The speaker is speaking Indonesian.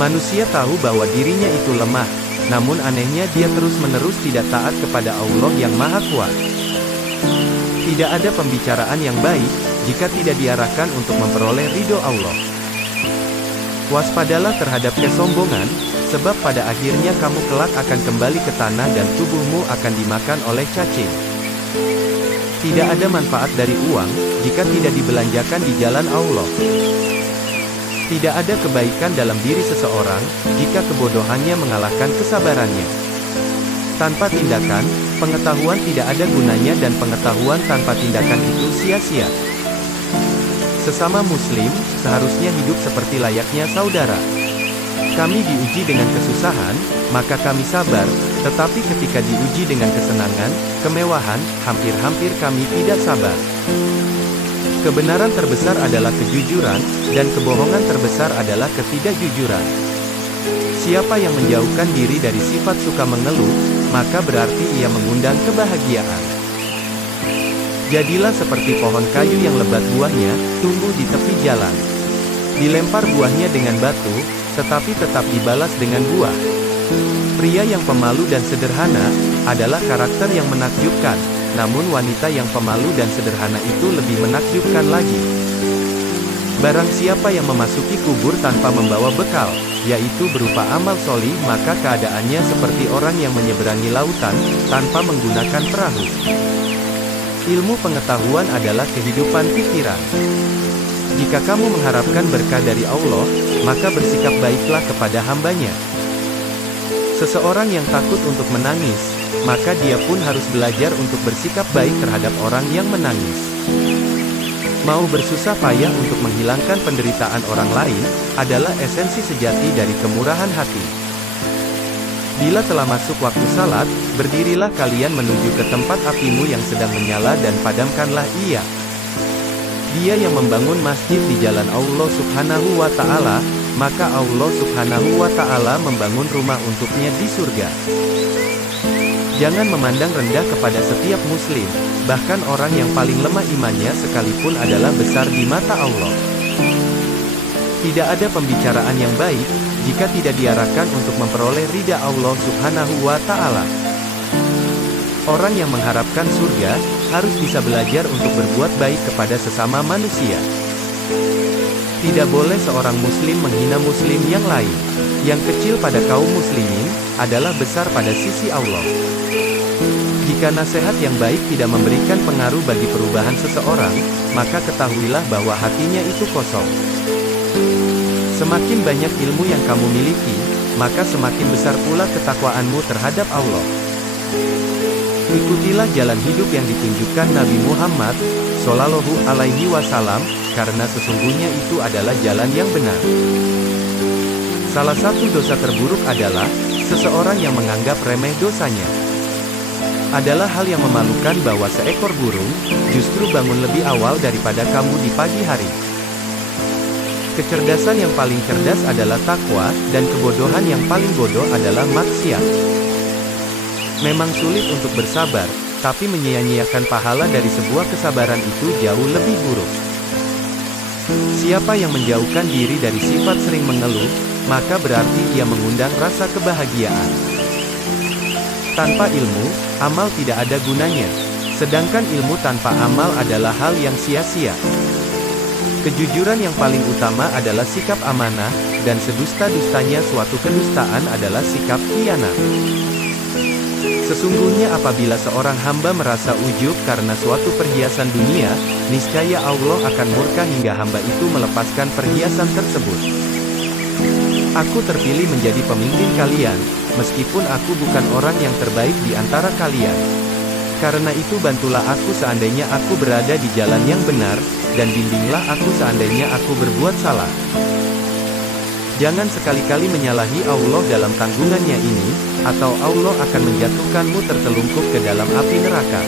Manusia tahu bahwa dirinya itu lemah, namun anehnya dia terus-menerus tidak taat kepada Allah yang Maha Kuat. Tidak ada pembicaraan yang baik, jika tidak diarahkan untuk memperoleh ridho Allah. Waspadalah terhadap kesombongan, sebab pada akhirnya kamu kelak akan kembali ke tanah dan tubuhmu akan dimakan oleh cacing. Tidak ada manfaat dari uang, jika tidak dibelanjakan di jalan Allah. Tidak ada kebaikan dalam diri seseorang, jika kebodohannya mengalahkan kesabarannya. Tanpa tindakan, pengetahuan tidak ada gunanya dan pengetahuan tanpa tindakan itu sia-sia. Sesama muslim, seharusnya hidup seperti layaknya saudara. Kami diuji dengan kesusahan, maka kami sabar, tetapi ketika diuji dengan kesenangan, kemewahan, hampir-hampir kami tidak sabar. Kebenaran terbesar adalah kejujuran, dan kebohongan terbesar adalah ketidakjujuran. Siapa yang menjauhkan diri dari sifat suka mengeluh, maka berarti ia mengundang kebahagiaan. Jadilah seperti pohon kayu yang lebat buahnya, tumbuh di tepi jalan. Dilempar buahnya dengan batu, tetapi tetap dibalas dengan buah. Pria yang pemalu dan sederhana, adalah karakter yang menakjubkan, namun wanita yang pemalu dan sederhana itu lebih menakjubkan lagi. Barang siapa yang memasuki kubur tanpa membawa bekal, yaitu berupa amal solih, maka keadaannya seperti orang yang menyeberangi lautan, tanpa menggunakan perahu. Ilmu pengetahuan adalah kehidupan pikiran. Jika kamu mengharapkan berkah dari Allah, maka bersikap baiklah kepada hambanya. Seseorang yang takut untuk menangis, maka dia pun harus belajar untuk bersikap baik terhadap orang yang menangis. Mau bersusah payah untuk menghilangkan penderitaan orang lain, adalah esensi sejati dari kemurahan hati. Bila telah masuk waktu salat, berdirilah kalian menuju ke tempat apimu yang sedang menyala dan padamkanlah ia. Dia yang membangun masjid di jalan Allah Subhanahu wa Ta'ala, maka Allah Subhanahu wa Ta'ala membangun rumah untuknya di surga. Jangan memandang rendah kepada setiap muslim, bahkan orang yang paling lemah imannya sekalipun adalah besar di mata Allah. Tidak ada pembicaraan yang baik, jika tidak diarahkan untuk memperoleh ridha Allah Subhanahu wa Ta'ala. Orang yang mengharapkan surga, harus bisa belajar untuk berbuat baik kepada sesama manusia. Tidak boleh seorang muslim menghina muslim yang lain. Yang kecil pada kaum muslimin, adalah besar pada sisi Allah. Jika nasihat yang baik tidak memberikan pengaruh bagi perubahan seseorang, maka ketahuilah bahwa hatinya itu kosong. Semakin banyak ilmu yang kamu miliki, maka semakin besar pula ketakwaanmu terhadap Allah. Ikutilah jalan hidup yang ditunjukkan Nabi Muhammad Shallallahu Alaihi Wasallam, karena sesungguhnya itu adalah jalan yang benar. Salah satu dosa terburuk adalah seseorang yang menganggap remeh dosanya. Adalah hal yang memalukan bahwa seekor burung justru bangun lebih awal daripada kamu di pagi hari. Kecerdasan yang paling cerdas adalah takwa, dan kebodohan yang paling bodoh adalah maksiat. Memang sulit untuk bersabar, tapi menyia-nyiakan pahala dari sebuah kesabaran itu jauh lebih buruk. Siapa yang menjauhkan diri dari sifat sering mengeluh, maka berarti ia mengundang rasa kebahagiaan. Tanpa ilmu, amal tidak ada gunanya. Sedangkan ilmu tanpa amal adalah hal yang sia-sia. Kejujuran yang paling utama adalah sikap amanah, dan sedusta-dustanya suatu kedustaan adalah sikap khianat. Sesungguhnya apabila seorang hamba merasa ujub karena suatu perhiasan dunia, niscaya Allah akan murka hingga hamba itu melepaskan perhiasan tersebut. Aku terpilih menjadi pemimpin kalian, meskipun aku bukan orang yang terbaik di antara kalian. Karena itu bantulah aku seandainya aku berada di jalan yang benar, dan bimbinglah aku seandainya aku berbuat salah. Jangan sekali-kali menyalahi Allah dalam tanggungannya ini, atau Allah akan menjatuhkanmu tertelungkup ke dalam api neraka.